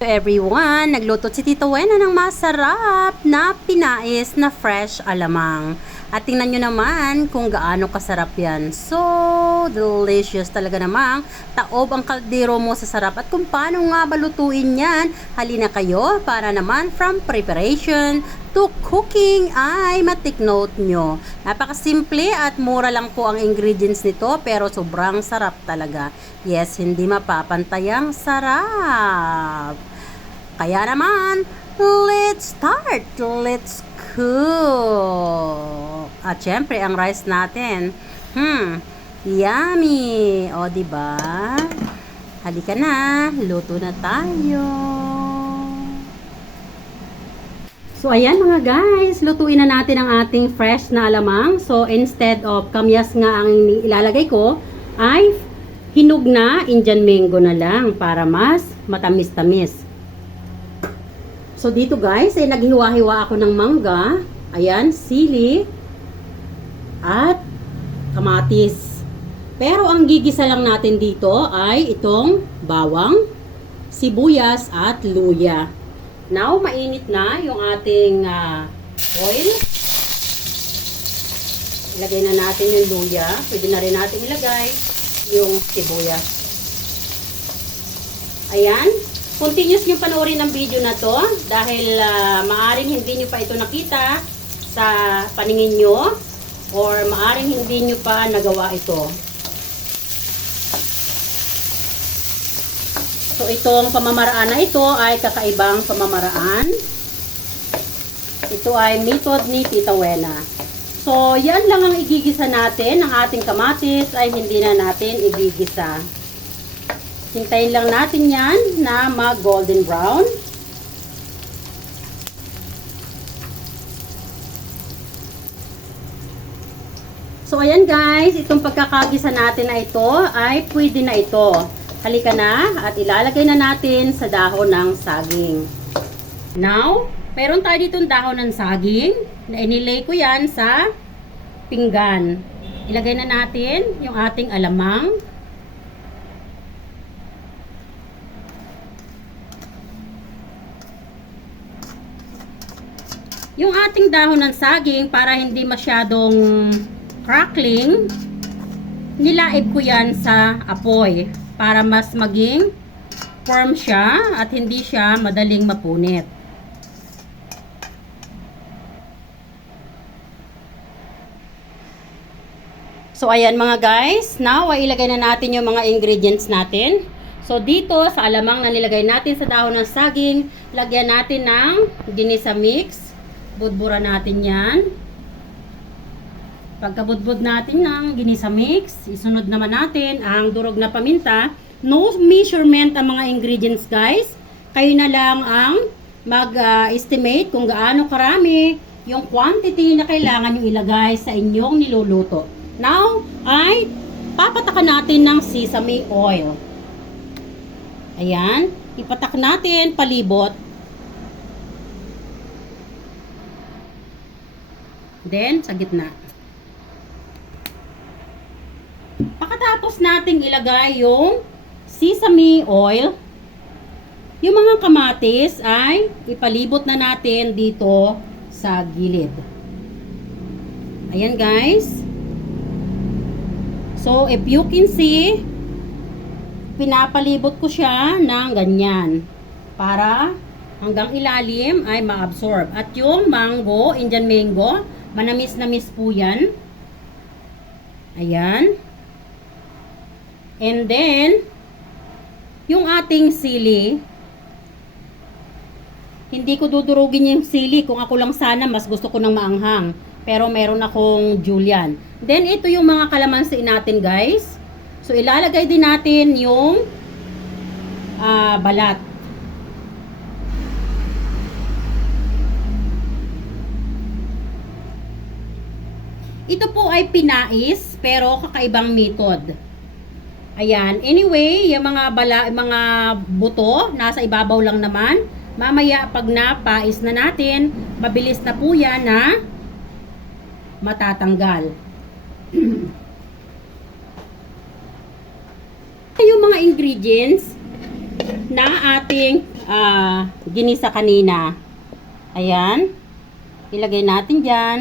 Everyone, nagluto si Tito Wena ng masarap na pinais na fresh alamang. At tingnan nyo naman kung gaano kasarap yan. So delicious talaga namang taob ang kaldero mo sa sarap. At kung paano nga balutuin yan, halina kayo para naman from preparation to cooking ay matik note nyo. Napakasimple at mura lang po ang ingredients nito pero sobrang sarap talaga. Yes, hindi mapapantayang sarap. Kaya naman, let's start! Let's cook! At syempre, ang rice natin. Yummy! O, diba? Halika na, luto na tayo. So, ayan mga guys, lutuin na natin ang ating fresh na alamang. So, instead of kamyas nga ang ilalagay ko, ay hinog na Indian mango na lang para mas matamis-tamis. So, dito guys, ay naghiwa-hiwa ako ng mangga. Ayan, sili. At kamatis. Pero ang gigisa lang natin dito ay itong bawang, sibuyas at luya. Now, mainit na yung ating oil. Ilagay na natin yung luya. Pwede na rin natin ilagay yung sibuyas. Ayan. Continuous nyo panoorin ang video na to dahil maaring hindi nyo pa ito nakita sa paningin nyo or maaring hindi nyo pa nagawa ito. So itong pamamaraan na ito ay kakaibang pamamaraan. Ito ay method ni Tita Wena. So yan lang ang igigisa natin. Ang ating kamatis ay hindi na natin igigisa. Hintayin lang natin yan na mag-golden brown. So, ayan guys, itong pagkakagisa natin na ito ay pwede na ito. Halika na at ilalagay na natin sa dahon ng saging. Now, mayroon tayo ditong dahon ng saging na inilay ko yan sa pinggan. Ilagay na natin yung ating alamang. Yung ating dahon ng saging, para hindi masyadong crackling, nilaib ko yan sa apoy para mas maging firm siya at hindi siya madaling mapunit. So ayan mga guys, now ay ilagay na natin yung mga ingredients natin. So dito sa alamang na nilagay natin sa dahon ng saging, lagyan natin ng ginisa mix. Budbura natin yan. Pagkabudbud natin ng ginisa mix, isunod naman natin ang durog na paminta. No measurement ang mga ingredients guys. Kayo na lang ang mag-estimate kung gaano karami yung quantity na kailangan nyo ilagay sa inyong niluluto. Now, ay papatakan natin ng sesame oil. Ayan. Ipatak natin palibot. Then, sa gitna. Pagkatapos nating ilagay yung sesame oil, yung mga kamatis ay ipalibot na natin dito sa gilid. Ayan guys. So, if you can see, pinapalibot ko siya ng ganyan para hanggang ilalim ay ma-absorb. At yung mango, Indian mango, manamis-namis po yan. Ayan. And then, yung ating sili, hindi ko dudurugin yung sili. Kung ako lang sana, mas gusto ko ng maanghang. Pero meron akong julienne. Then, ito yung mga kalamansi natin, guys. So, ilalagay din natin yung balat. Ito po ay pinais, pero kakaibang method. Ayan. Anyway, yung mga buto, nasa ibabaw lang naman. Mamaya, pag napais na natin, mabilis na po yan na matatanggal. Yung mga ingredients na ating ginisa kanina. Ayan. Ilagay natin dyan.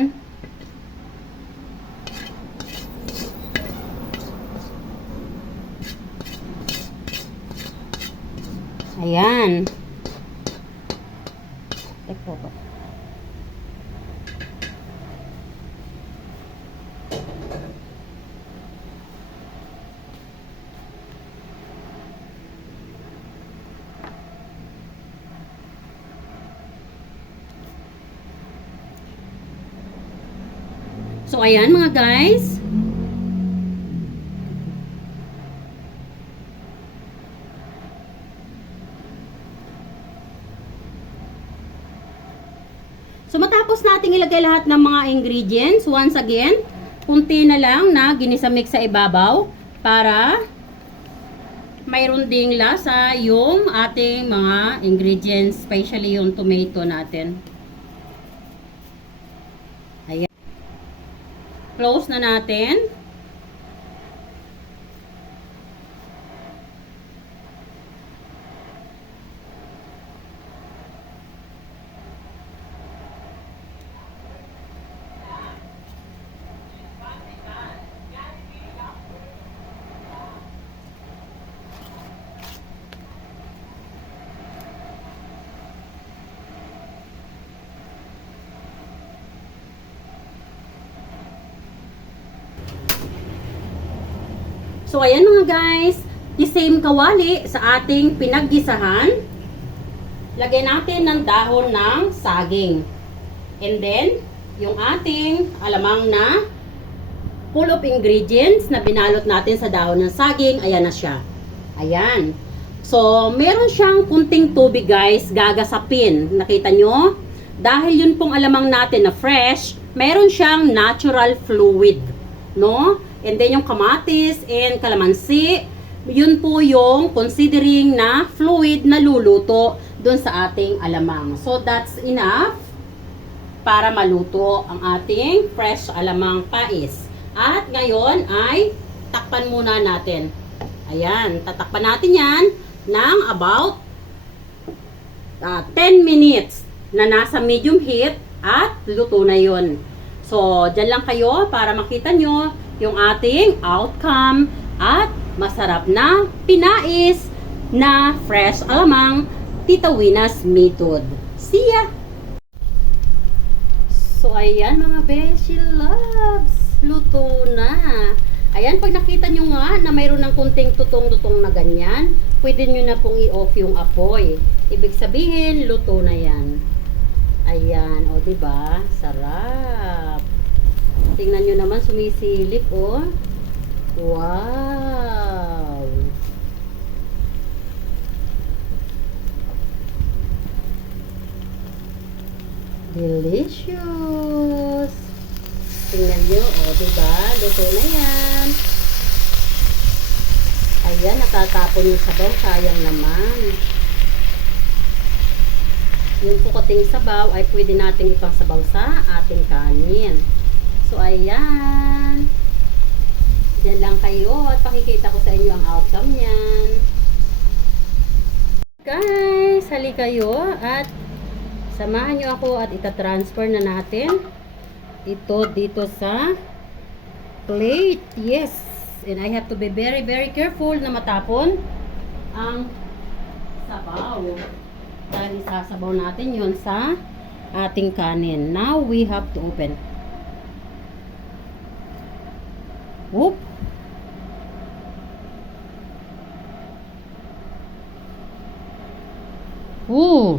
Ayan. Teko ba? So, ayan mga guys. So, matapos nating ilagay lahat ng mga ingredients, once again, kunti na lang na ginisa-mix sa ibabaw para mayroon ding lasa yung ating mga ingredients, especially yung tomato natin. Ayan. Close na natin. So, ayan mga guys, the same kawali sa ating pinaggisahan. Lagay natin ng dahon ng saging. And then, yung ating alamang na full of ingredients na binalot natin sa dahon ng saging, ayan na siya. Ayan. So, meron siyang kunting tubig guys, gagasapin. Nakita nyo? Dahil yun pong alamang natin na fresh, meron siyang natural fluid. No? And then yung kamatis and kalamansi, yun po yung considering na fluid na luluto dun sa ating alamang. So that's enough para maluto ang ating fresh alamang pais. At ngayon ay takpan muna natin. Ayan, tatakpan natin yan ng about 10 minutes na nasa medium heat at luto na yun. So, dyan lang kayo para makita nyo yung ating outcome at masarap na pinais na fresh alamang Tita Wina's method. See ya! So, ayan mga beshi loves. Luto na. Ayan, pag nakita nyo nga na mayroon ng kunting tutong-tutong na ganyan, pwede nyo na pong i-off yung apoy. Ibig sabihin, luto na yan. Ayan, o diba? Sarap. Tingnan nyo naman, sumisilip, oh. Wow! Delicious! Tingnan nyo, oh, diba? Luto na yan. Ayan, natatapon yung sabaw. Sayang naman. Yung pukating sabaw ay pwede nating ipangsabaw sa ating kanin. So, ayan. Diyan lang kayo at pakikita ko sa inyo ang outcome niyan. Guys, hali kayo at samahan nyo ako at itatransfer na natin ito dito sa plate. Yes. And I have to be very, very careful na matapon ang sabaw. Dahil isasabaw natin yon sa ating kanin. Now, we have to open. Oop. Ooh.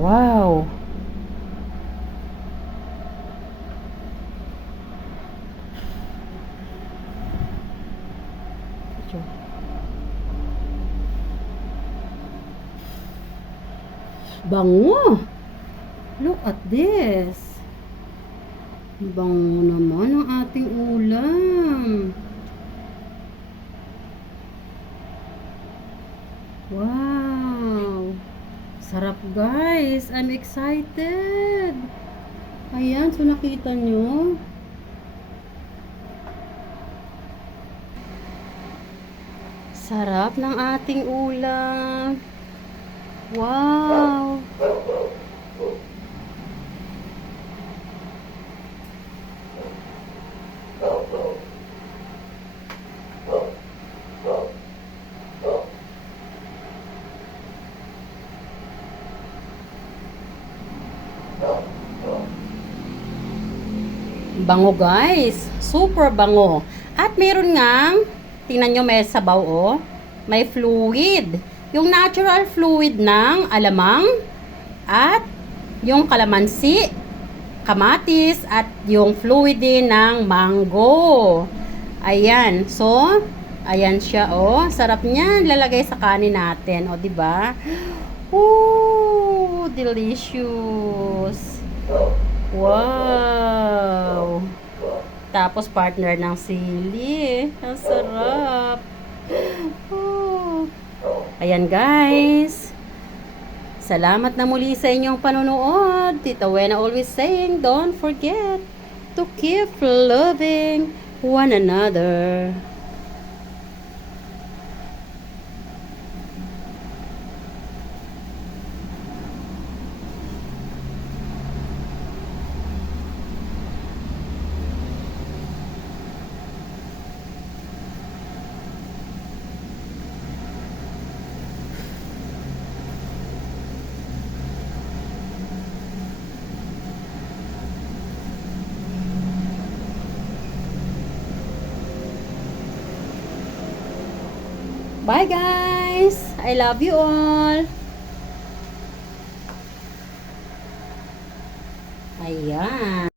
Wow. Bango. Look at this. Bango naman ang ating ulam. Wow. Sarap guys. I'm excited. Ayan, so nakita nyo. Sarap ng ating ulam. Wow! Bango guys. Super bango. At meron ngang, tingnan nyo may sabaw oh. May fluid. Yung natural fluid ng alamang at yung kalamansi, kamatis at yung fluid din ng mango. Ayan. So, ayan siya oh. Sarap niyan lalagay sa kanin natin. O, di ba? Ooh, delicious. Wow. Tapos partner ng sili. Ang sarap. Oh. Ayan guys. Salamat na muli sa inyong panonood. Tita Wena always saying, don't forget to keep loving one another. Bye guys! I love you all! Ayan!